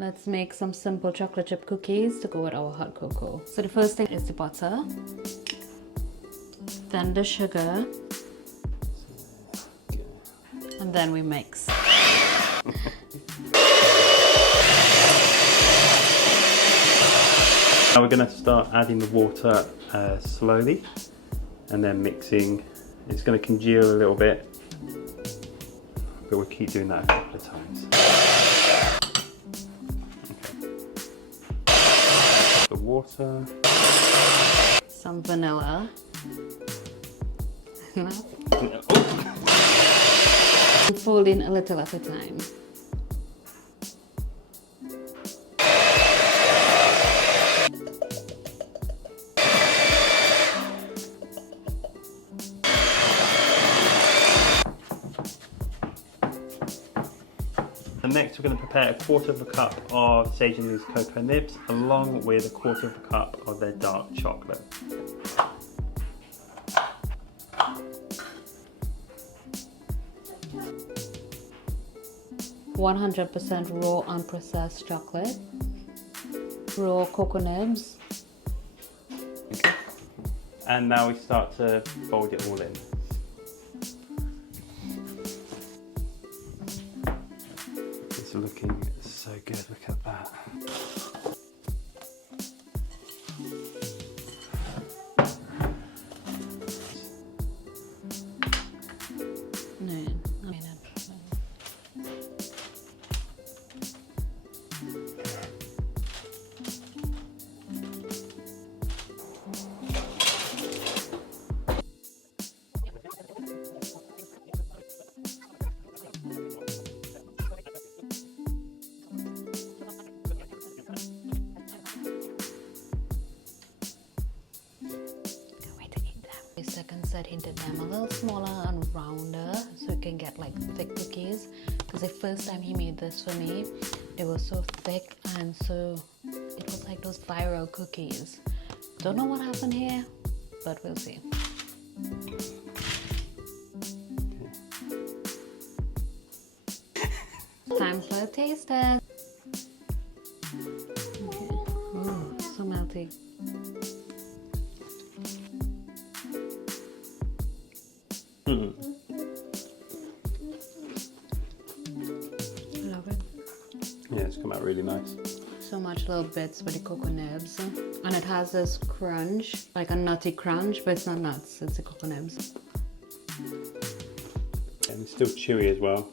Let's make some simple chocolate chip cookies to go with our hot cocoa. So the first thing is the butter, then the sugar, and then we mix. Now we're going to start adding the water slowly and then mixing. It's going to congeal a little bit, but we'll keep doing that a couple of times. Okay. The water. Some vanilla. Fold in a little at a time. And next we're going to prepare 1/4 cup of Sage and Lou's cocoa nibs along with 1/4 cup of their dark chocolate. %100% raw unprocessed chocolate, raw cocoa nibs. And now we start to fold it all in. It's looking so good, look at that. The second set he did them a little smaller and rounder so you can get like thick cookies, because the first time he made this for me it was so thick and so it was like those viral cookies. Don't know what happened here, but we'll see. Time for a taste test. Okay. Ooh, so melty. Love it. Yeah, it's come out really nice. So much little bits with the cocoa nibs, and it has this crunch, like a nutty crunch, but it's not nuts, it's the cocoa nibs. And it's still chewy as well.